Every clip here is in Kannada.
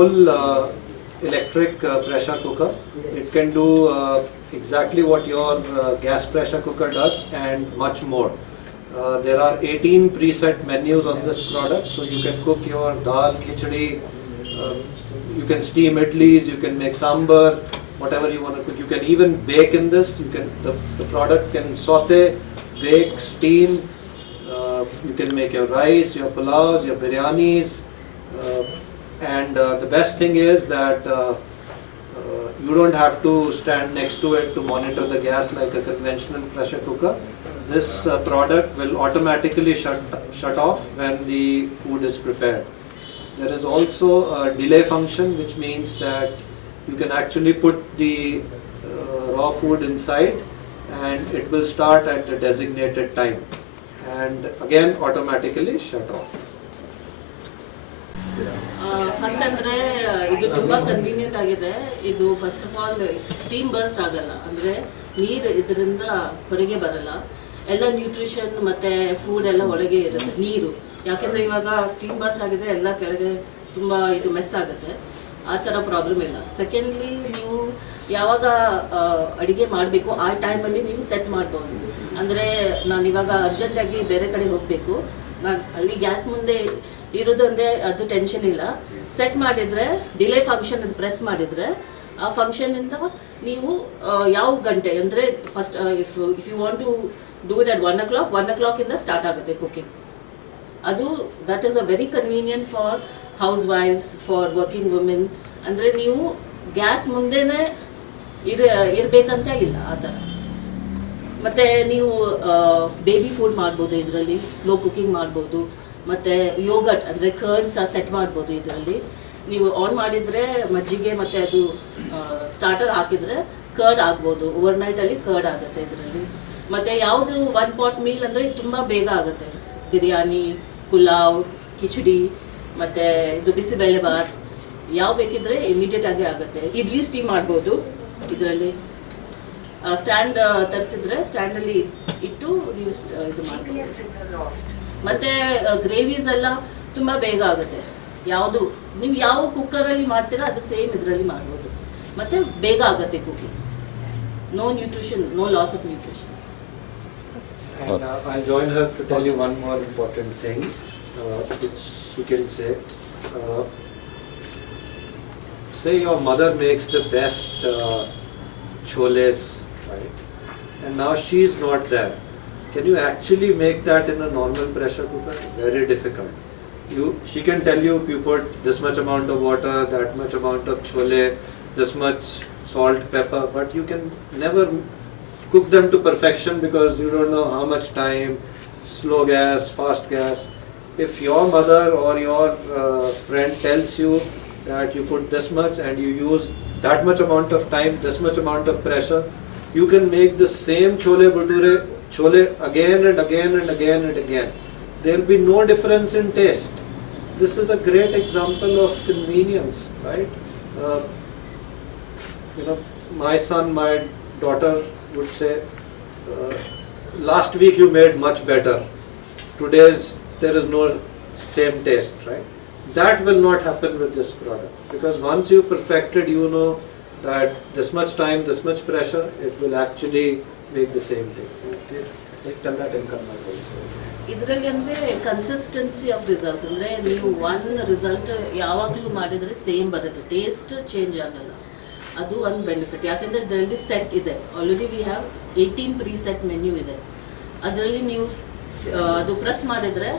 full uh, electric uh, pressure cooker. It can do uh, exactly what your uh, gas pressure cooker does and much more. Uh, there are 18 preset menus on this product, so you can cook your dal, khichdi, uh, you can steam idlis, you can make sambar, whatever you want to cook. You can even bake in this. You can the, the product can saute, bake, steam. Uh, you can make your rice, your pulaus, your biryanis, uh, and uh, the best thing is that uh, uh, you don't have to stand next to it to monitor the gas like a conventional pressure cooker. This uh, product will automatically shut shut off when the food is prepared. There is also a delay function, which means that you can actually put the uh, raw food inside and it will start at a designated time and again automatically shut off. First ಅಂದ್ರೆ, ಇದು ತುಂಬಾ ಕನ್ವೀನಿಯಂಟ್ ಆಗಿದೆ. ಇದು first of all steam burst ಆಗಲ್ಲ. ಅಂದ್ರೆ ನೀರು ಇದರಿಂದ ಹೊರಗೆ ಬರಲ್ಲ. ಎಲ್ಲ ನ್ಯೂಟ್ರಿಷನ್ ಮತ್ತೆ ಫುಡ್ ಎಲ್ಲ ಒಳಗೆ ಇರುತ್ತೆ, ನೀರು. ಯಾಕೆಂದ್ರೆ ಇವಾಗ ಸ್ಟೀಮ್ ಬರ್ಸ್ಟ್ ಆಗಿದೆ, ಎಲ್ಲ ಕೆಳಗೆ ತುಂಬಾ ಇದು ಮೆಸ್ ಆಗುತ್ತೆ. ಆ ಥರ ಪ್ರಾಬ್ಲಮ್ ಇಲ್ಲ. ಸೆಕೆಂಡ್ಲಿ ನೀವು ಯಾವಾಗ ಅಡಿಗೆ ಮಾಡಬೇಕು, ಆ ಟೈಮಲ್ಲಿ ನೀವು ಸೆಟ್ ಮಾಡ್ಬೋದು. ಅಂದರೆ ನಾನು ಇವಾಗ ಅರ್ಜೆಂಟಾಗಿ ಬೇರೆ ಕಡೆ ಹೋಗಬೇಕು. ಅಲ್ಲಿ ಗ್ಯಾಸ್ ಮುಂದೆ ಇರೋದೊಂದೇ ಅದು ಟೆನ್ಷನ್ ಇಲ್ಲ. ಸೆಟ್ ಮಾಡಿದರೆ ಡಿಲೇ ಫಂಕ್ಷನ್ ಪ್ರೆಸ್ ಮಾಡಿದರೆ, ಆ ಫಂಕ್ಷನಿಂದ ನೀವು ಯಾವ ಗಂಟೆ, ಅಂದರೆ first if if you want to do it one o'clock one ಓ ಕ್ಲಾಕಿಂದ ಸ್ಟಾರ್ಟ್ ಆಗುತ್ತೆ ಕುಕಿಂಗ್ ಅದು that is a very convenient for house ವೈಫ್ಸ್ ಫಾರ್ ವರ್ಕಿಂಗ್ ವುಮೆನ್ ಅಂದರೆ ನೀವು ಗ್ಯಾಸ್ ಮುಂದೆನೇ ಇರ, ಇರಬೇಕಂತ ಇಲ್ಲ, ಆ ಥರ. ಮತ್ತು ನೀವು ಬೇಬಿ ಫುಡ್ ಮಾಡ್ಬೋದು ಇದರಲ್ಲಿ ಸ್ಲೋ ಕುಕಿಂಗ್ ಮಾಡ್ಬೋದು, ಮತ್ತು ಯೋಗಟ್ ಅಂದರೆ ಕರ್ಡ್ಸ್ ಸೆಟ್ ಮಾಡ್ಬೋದು ಇದರಲ್ಲಿ. ನೀವು ಆನ್ ಮಾಡಿದರೆ ಮಜ್ಜಿಗೆ ಮತ್ತು ಅದು ಸ್ಟಾರ್ಟರ್ ಹಾಕಿದರೆ ಕರ್ಡ್ ಆಗ್ಬೋದು ಓವರ್ ನೈಟಲ್ಲಿ ಕರ್ಡ್ ಆಗುತ್ತೆ ಇದರಲ್ಲಿ. ಮತ್ತು ಯಾವುದು ಒನ್ ಪಾಟ್ ಮೀಲ್ ಅಂದರೆ ತುಂಬ ಬೇಗ ಆಗುತ್ತೆ. ಬಿರಿಯಾನಿ, ಪುಲಾವ್, ಕಿಚಡಿ, ಮತ್ತು ಇದು ಬಿಸಿಬೇಳೆ ಬಾತ್ ಯಾವ ಬೇಕಿದ್ರೆ ಇಮಿಡಿಯೇಟ್ ಆಗಿ ಆಗುತ್ತೆ. ಇಡ್ಲಿ ಸ್ಟೀಮ್ ಮಾಡ್ಬೋದು ಇದರಲ್ಲಿ. ಸ್ಟ್ಯಾಂಡ್ ತರಿಸಿದ್ರೆ ಸ್ಟ್ಯಾಂಡಲ್ಲಿ ಇಟ್ಟು ನೀವು ಇದು ಮತ್ತೆ ಗ್ರೇವೀಸ್ ಎಲ್ಲ ತುಂಬ ಬೇಗ ಆಗುತ್ತೆ. ಯಾವುದು ನೀವು ಯಾವ ಕುಕ್ಕರಲ್ಲಿ ಮಾಡ್ತೀರಾ ಅದು ಸೇಮ್ ಇದರಲ್ಲಿ ಮಾಡ್ಬೋದು. ಮತ್ತೆ ಬೇಗ ಆಗುತ್ತೆ cooking no nutrition no loss of nutrition And uh, I'll join her to tell you one more important thing, uh, which she can say. Uh, say your mother makes the best uh, choles, And now she's not there. Can you actually make that in a normal pressure cooker? Very difficult. You, she can tell you you put this much amount of water, that much amount of chole, this much salt, pepper, but you can never cook them to perfection because you don't know how much time, slow gas, fast gas. If your mother or your uh, friend tells you that you put this much and you use that much amount of time, this much amount of pressure, you can make the same chole bhature chole again and again and again and again. There will be no difference in taste. This is a great example of convenience, right? Uh, you know, my son, my daughter would say, uh, last week you made much better. Today's there is no same taste, right? That will not happen with this product because once you perfected, you know that this much time, this much pressure, it will actually make the same thing. ಇದರಲ್ಲಿ ಅಂದರೆ ಕನ್ಸಿಸ್ಟೆನ್ಸಿ ಆಫ್ ರಿಸಲ್ಟ್ಸ್ ಅಂದರೆ ನೀವು ಒನ್ ರಿಸಲ್ಟ್ ಯಾವಾಗಲೂ ಮಾಡಿದರೆ ಸೇಮ್ ಬರುತ್ತೆ. ಟೇಸ್ಟ್ ಚೇಂಜ್ ಆಗಲ್ಲ. ಅದು ಒಂದು ಬೆನಿಫಿಟ್ ಯಾಕೆಂದರೆ ಇದರಲ್ಲಿ ಸೆಟ್ ಇದೆ. Already we have eighteen preset menu ಇದೆ. ಅದರಲ್ಲಿ ನೀವು ಅದು ಪ್ರೆಸ್ ಮಾಡಿದರೆ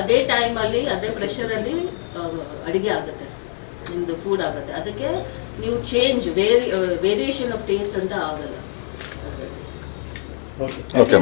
ಅದೇ ಟೈಮಲ್ಲಿ ಅದೇ ಪ್ರೆಷರಲ್ಲಿ ಅಡುಗೆ ಆಗುತ್ತೆ. ನಿಮ್ಮದು ಫುಡ್ ಆಗುತ್ತೆ. ಅದಕ್ಕೆ ನೀವು change very variation of taste ಅಂತ ಆಗಲ್ಲ. ಓಕೆ